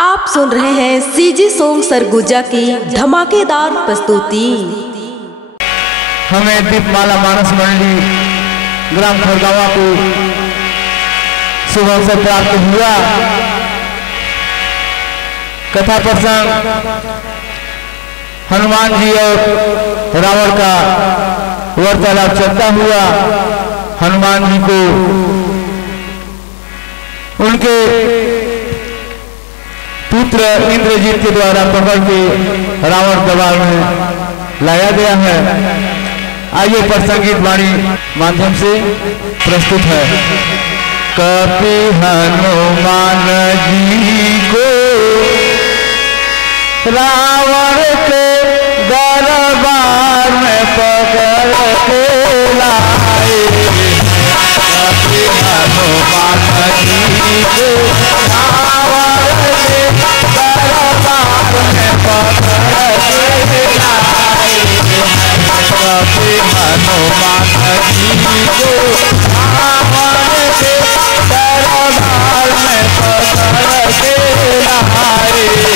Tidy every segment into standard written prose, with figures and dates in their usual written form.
आप सुन रहे हैं सीजी सॉन्ग सरगुजा की धमाकेदार प्रस्तुति। हमें दीपमाला मानस मंडली ग्राम खरगावा को सुबह से प्राप्त हुआ। कथा प्रसंग हनुमान जी और रावण का वार्तालाप चलता हुआ हनुमान जी को उनके पुत्र इंद्रजीत के द्वारा पकड़ के रावण दरबार में लाया गया है। आइए प्रसंगित वाणी माध्यम से प्रस्तुत है। कपि हनुमान जी को रावण के दरबार में पकड़ के लाए। कपि हनुमान जी को हनुमान जी को रावण के दरबार में पकड़ के लाए।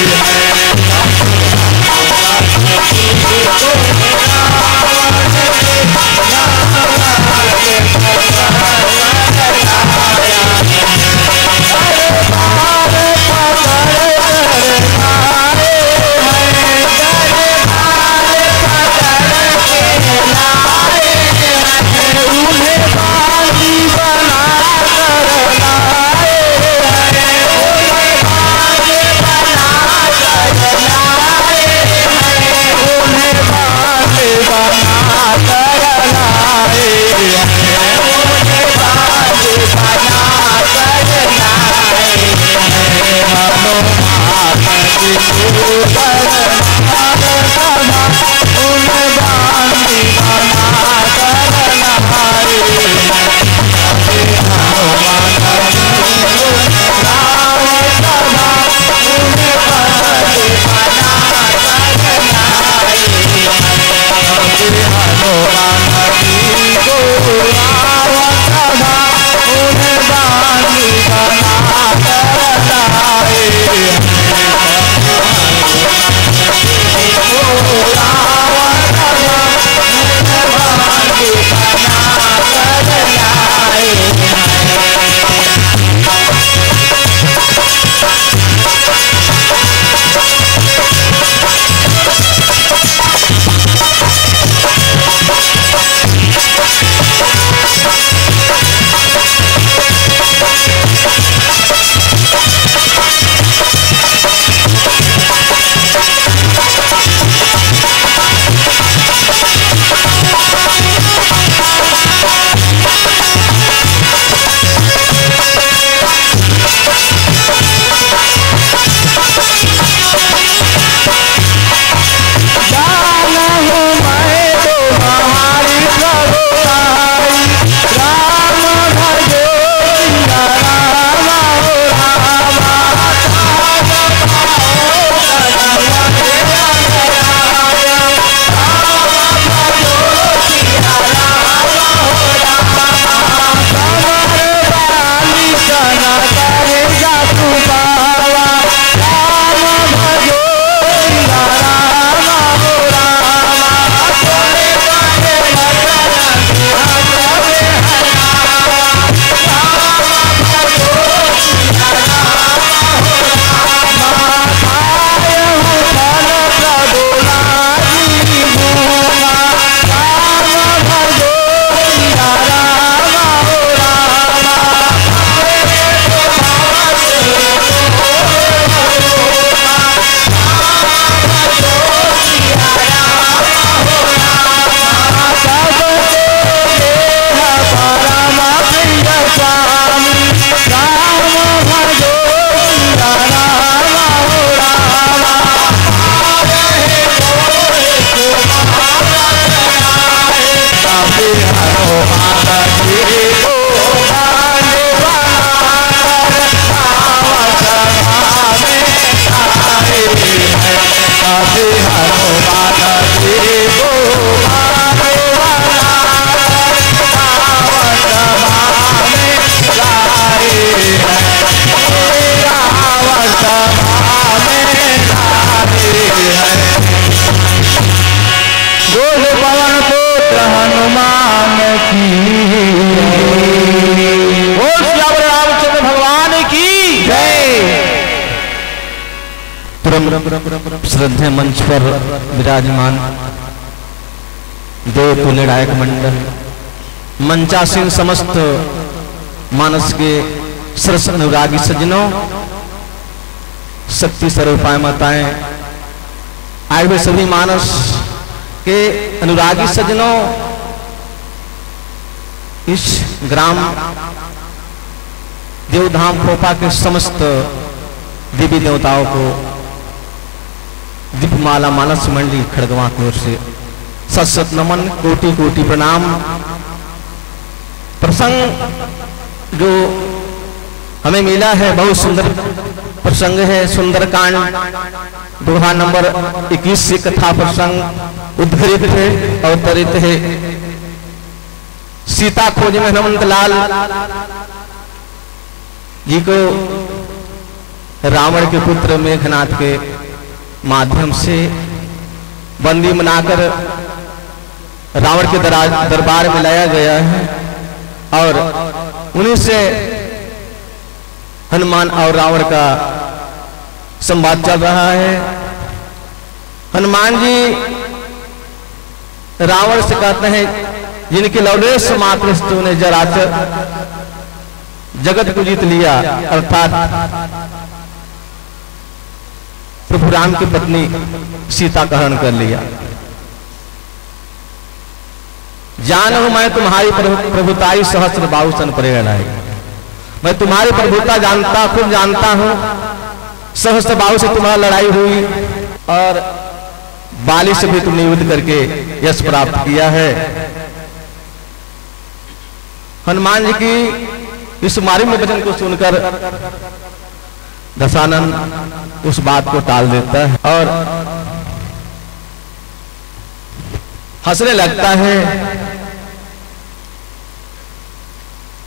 परम श्रद्धेय मंच पर विराजमान देव तुल्यनायक मंडल, मंचासीन समस्त मानस के सरस अनुरागी सज्जनों, शक्ति स्वरूपाय माताएं, आए हुए सभी मानस के अनुरागी सज्जनों, इस ग्राम देवधाम खोपा के समस्त देवी देवताओं को दीपमाला मानस मंडली खड़गवां की ओर से सत सत नमन, कोटि कोटि प्रणाम। प्रसंग जो हमें मिला है बहुत सुंदर प्रसंग है। सुंदरकांड दोहा नंबर 21 से कथा प्रसंग उद्धृत है, अवतरित है। सीता खोज में हनुमंत लाल जी को रावण के पुत्र मेघनाथ के माध्यम से बंदी बनाकर रावण के दरबार में लाया गया है और उन्हीं से हनुमान और रावण का संवाद चल रहा है। हनुमान जी रावण से कहते हैं, जिनके लवलेश मात्र तूने जराचर जगत को जीत लिया, अर्थात प्रभु राम की पत्नी सीता का हरण कर लिया। जानहु मैं तुम्हारी प्रभुताई सहस्त्र बाहु सन प्रेरणाई, मैं तुम्हारी प्रभुता जानता, खुद जानता हूं। सहस्त्र बाहु से तुम्हारा लड़ाई हुई और बाली से भी तुमने युद्ध करके यश प्राप्त किया है। हनुमान जी की इस मार्मिक वचन को सुनकर दशानन उस बात को टाल देता है और हंसने लगता है।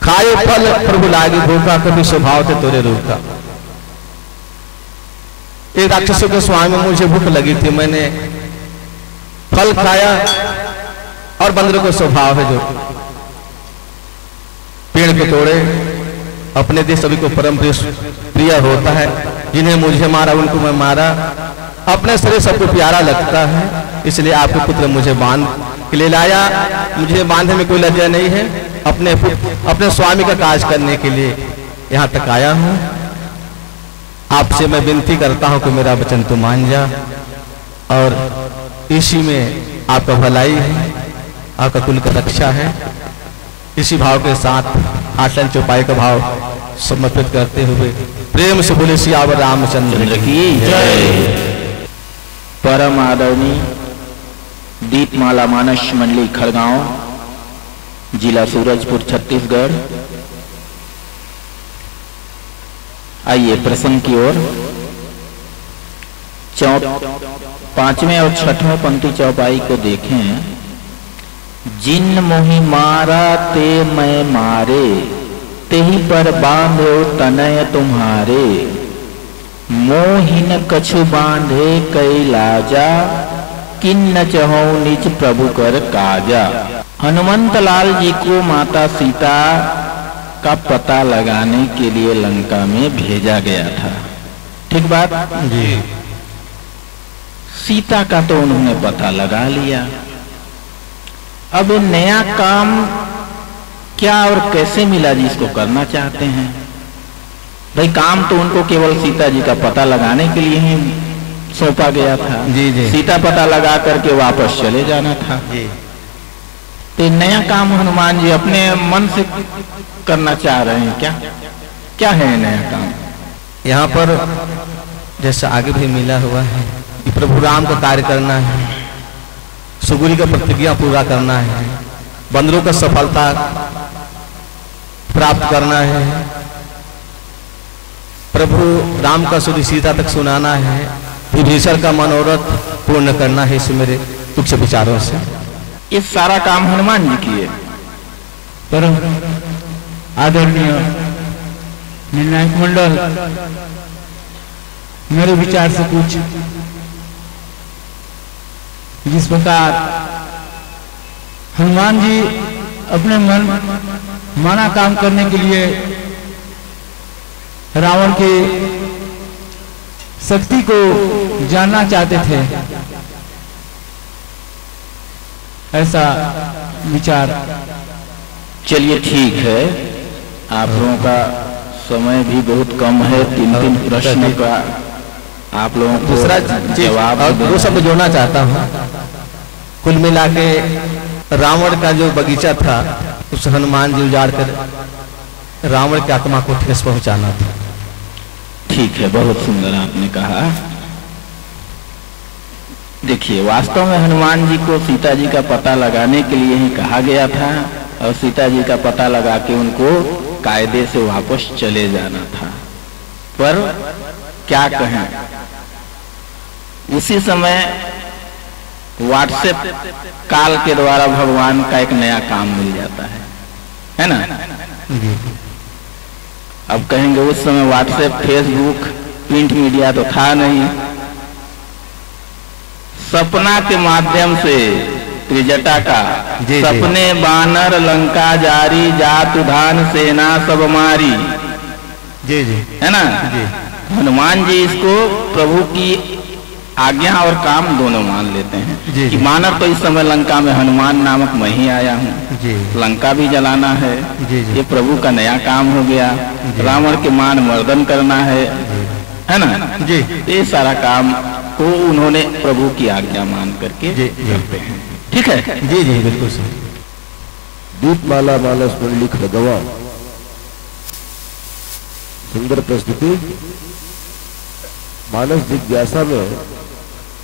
खाए फल प्रभु लागे भूखा, कभी स्वभाव थे तोरे रूखा। एक राक्षसों के स्वामी, मुझे भूख लगी थी, मैंने फल खाया और बंदरों को स्वभाव है जो पेड़ को तोड़े। अपने देश सभी को परम प्रिय होता है, जिन्हें मुझे मारा उनको मैं मारा। अपने शरीर सबको प्यारा लगता है, इसलिए आपके पुत्र मुझे बांध के ले लाया। मुझे बांधने में कोई लज्जा नहीं है, अपने स्वामी का काज करने के लिए यहाँ तक आया हूँ। आपसे मैं विनती करता हूँ कि मेरा वचन तू मान जा और इसी में आपका भलाई है, आपका कुल का रक्षा है। इसी भाव के साथ आसन चौपाई का भाव समर्पित करते हुए प्रेम से बोले सियावर रामचंद्र की जय। परम आदरणीय दीपमाला मानस मंडली खड़गांव, जिला सूरजपुर, छत्तीसगढ़। आइए प्रसंग की ओर। 5वें और 6वें पंक्ति चौपाई को देखें। जिन मोहि मारा ते मैं मारे, तेहि पर बांधो तनय तुम्हारे। मोहिन कछु बांधे कई लाजा, किन्न चहो निज प्रभु कर काजा। हनुमंत लाल जी को माता सीता का पता लगाने के लिए लंका में भेजा गया था। ठीक बात जी। सीता का तो उन्होंने पता लगा लिया। अब नया काम क्या और कैसे मिला जिसको करना चाहते हैं? भाई काम तो उनको केवल सीता जी का पता लगाने के लिए ही सौंपा गया था। जी जी। सीता पता लगा करके वापस चले जाना था जी। तो नया काम हनुमान जी अपने मन से करना चाह रहे हैं क्या? क्या है नया काम? यहाँ पर जैसा आगे भी मिला हुआ है कि प्रभु राम का कार्य करना है, सुग्रीव का प्रतिज्ञा पूरा करना है, बंदरों का सफलता प्राप्त करना है, प्रभु राम का सुधी सीता तक सुनाना है, विभीषण का मनोरथ पूर्ण करना है। इस मेरे तुच्छ विचारों से ये सारा काम हनुमान जी किए। परम आदरणीय निर्णायक मंडल, मेरे विचार से कुछ जिस प्रकार हनुमान जी अपने माना काम करने के लिए रावण के शक्ति को जानना चाहते थे, ऐसा विचार। चलिए ठीक है, आप लोगों का समय भी बहुत कम है, 3 प्रश्न का आप लोगों को दूसरा जवाब वो सब जोड़ना चाहता हूँ। कुल मिला के रावण का जो बगीचा था उस हनुमान जी उजाड़ कर रावण की आत्मा को ठेस पहुंचाना था। ठीक है, बहुत सुंदर आपने कहा। देखिए, वास्तव में हनुमान जी को सीता जी का पता लगाने के लिए ही कहा गया था और सीता जी का पता लगा के उनको कायदे से वापस चले जाना था। पर क्या कहें, उसी समय व्हाट्सएप काल के द्वारा भगवान का एक नया काम मिल जाता है ना। अब कहेंगे उस समय व्हाट्सएप, फेसबुक, प्रिंट मीडिया तो था नहीं। सपना के माध्यम से त्रिजटा का सपने बानर लंका जारी, जात उधान सेना सब मारी, जी जी, है ना। हनुमान जी इसको प्रभु की आज्ञा और काम दोनों मान लेते हैं कि बानर तो इस समय लंका में हनुमान नामक मैं ही आया हूँ, लंका भी जलाना है, ये प्रभु का नया काम हो गया। रावण के मान मर्दन करना है ना जी। ये सारा काम को उन्होंने प्रभु की आज्ञा मान करके करते हैं। ठीक है जी जी, बिल्कुल सही। दीपमाला मानस में लिख लगवा, सुंदर प्रस्तुति। मानस जिज्ञासा में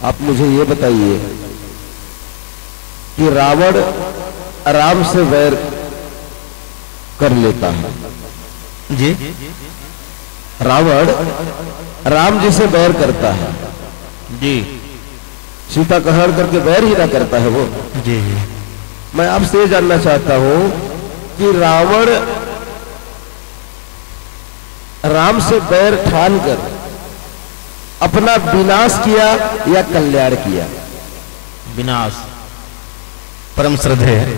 आप मुझे ये बताइए कि रावण राम से वैर कर लेता है जी। रावण राम जी से वैर करता है जी, सीता का हरण करके वैर ही ना करता है वो जी जी। मैं आपसे ये जानना चाहता हूं कि रावण राम से बैर ठान कर अपना विनाश किया या कल्याण किया? विनाश। परम श्रद्धेय,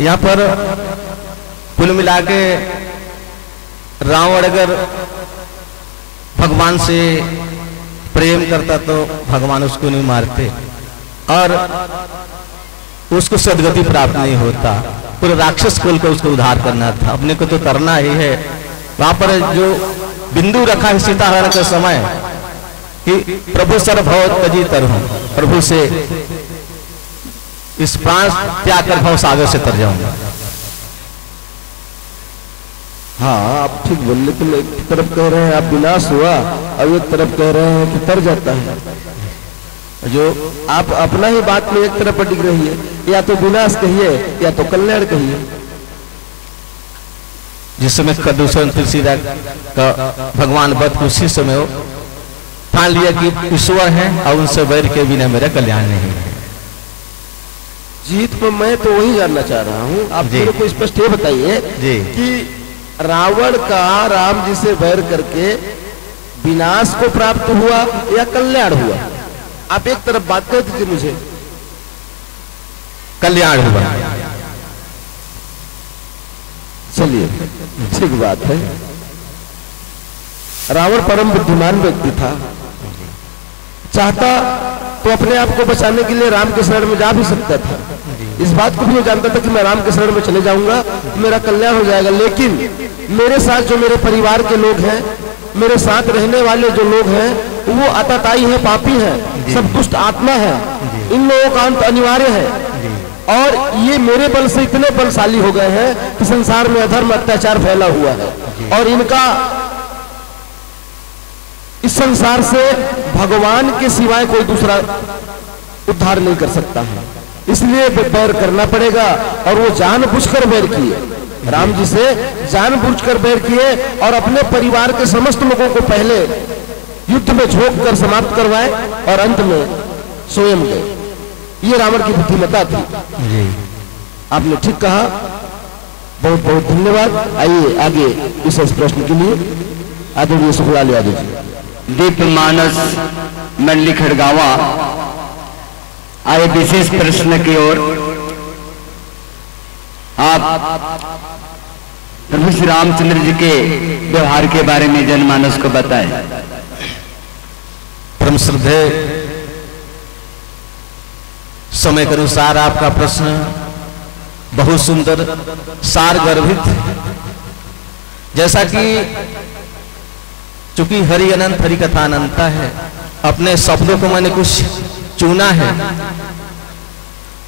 यहाँ पर कुल मिला के रावण अगर भगवान से प्रेम करता तो भगवान उसको नहीं मारते और उसको सदगति प्राप्त नहीं होता। पूरे राक्षस कुल को उसको उद्धार करना था, अपने को तो तरना ही है। वहां पर जो बिंदु रखा है सीताहरण के समय कि प्रभु सर्वभव तजी तरहूं, प्रभु से इस प्राण त्याग कर भव सागर से तर जाऊंगा। हाँ, आप ठीक बोल, लेकिन एक तरफ कह रहे हैं आप विनाश हुआ और एक तरफ कह रहे हैं कि तर जाता है। जो आप अपना ही बात में एक तरफ अटिक रही है, या तो विनाश कहिए या तो कल्याण कहिए। जिस समय दूसरे तुलसीदास का भगवान वध उसी समय हो ठान लिया कि ईश्वर है और उनसे वैर के बिना मेरा कल्याण नहीं है। जीत पर मैं तो वही जानना चाह रहा हूँ, आप मेरे को स्पष्ट ये बताइए कि रावण का राम जी से वैर करके विनाश को प्राप्त हुआ या कल्याण हुआ? आप एक तरफ बात कर दीजिए मुझे। कल्याण हुआ। चलिए, ठीक बात है। रावण परम बुद्धिमान व्यक्ति था, चाहता तो अपने आप को बचाने के लिए राम के शरण में जा भी सकता था। इस बात को भी वो जानता था कि मैं राम के शरण में चले जाऊंगा तो मेरा कल्याण हो जाएगा। लेकिन मेरे साथ जो मेरे परिवार के लोग हैं, मेरे साथ रहने वाले जो लोग हैं, वो अताताई है, पापी है, सब दुष्ट आत्मा है, इन लोगों का अंत अनिवार्य है। और ये मेरे बल से इतने बलशाली हो गए हैं कि संसार में अधर्म अत्याचार फैला हुआ है और इनका इस संसार से भगवान के सिवाय कोई दूसरा उद्धार नहीं कर सकता है। इसलिए बैर करना पड़ेगा और वो जानबूझकर बैर किए, राम जी से जानबूझकर बैर किए और अपने परिवार के समस्त लोगों को पहले युद्ध में झोंक कर समाप्त करवाए और अंत में स्वयं गए। ये रावण की बुद्धिमत्ता थी। आपने ठीक कहा, बहुत बहुत धन्यवाद। आइए आगे विशेष प्रश्न के लिए आदरणीय सुखलाल यादव जी। दीपमानस मंडली खड़गावा, आए विशेष प्रश्न की ओर। आप प्रभु श्री रामचंद्र जी के व्यवहार के बारे में जनमानस को बताएं। परम श्रद्धेय, समय के अनुसार आपका प्रश्न बहुत सुंदर सार गर्भित, जैसा कि चूंकि हरि अनंत हरि कथा अनंता है, अपने शब्दों को मैंने कुछ चुना है।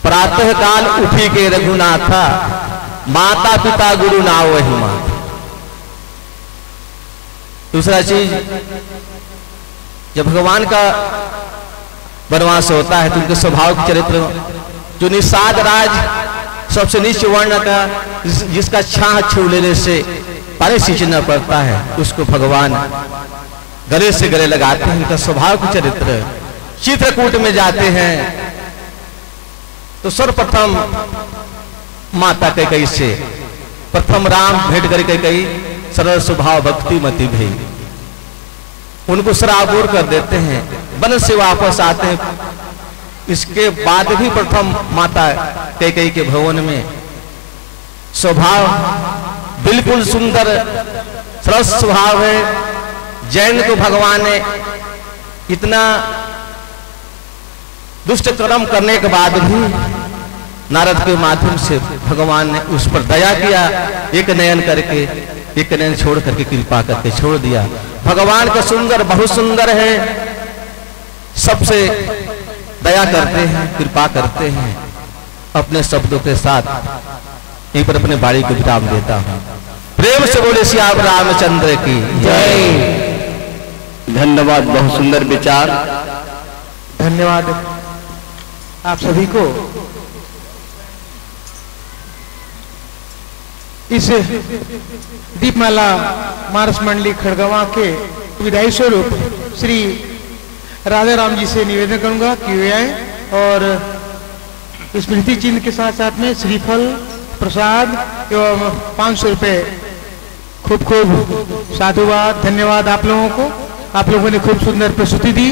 प्रातः काल उठी के रघुनाथा, माता पिता गुरु ना वही माता। दूसरा चीज, जब भगवान का वनवास होता है तो उनके स्वभाव के चरित्र, जो निषाद राज सबसे नीच वर्ण का, जिसका छाह छू लेने से पानी सींचना पड़ता है, उसको भगवान गले से गले लगाते हैं। उनका स्वभाव के चरित्र, चित्रकूट में जाते हैं तो सर्वप्रथम माता कैकेयी से प्रथम राम भेंट कर कैकेयी सरल स्वभाव भक्ति मति भई, उनको सराबोर कर देते हैं, वन से वापस आते हैं। इसके बाद भी प्रथम माता कैकेयी के भवन में स्वभाव बिल्कुल सुंदर सरल स्वभाव है। जैन को भगवान ने इतना दुष्ट कर्म करने के बाद भी नारद के माध्यम से भगवान ने उस पर दया किया, एक नयन करके, एक नयन छोड़ करके कृपा करके छोड़ दिया। भगवान का सुंदर बहुत सुंदर है, सबसे दया करते हैं, कृपा करते हैं। अपने शब्दों के साथ यहीं पर अपने बाड़ी को विराम देता हूं। प्रेम से बोले श्याम रामचंद्र की जय। धन्यवाद, बहुत सुंदर विचार। धन्यवाद आप सभी को। इस दीपमाला मार्स मंडली खड़गवां के विदाई स्वरूप श्री राधा राम जी से निवेदन करूंगा कि वे आए और स्मृति चिन्ह के साथ साथ में श्रीफल प्रसाद एवं 500 रुपये। खूब खूब साधुवाद, धन्यवाद आप लोगों को। आप लोगों ने खूब सुंदर प्रस्तुति दी।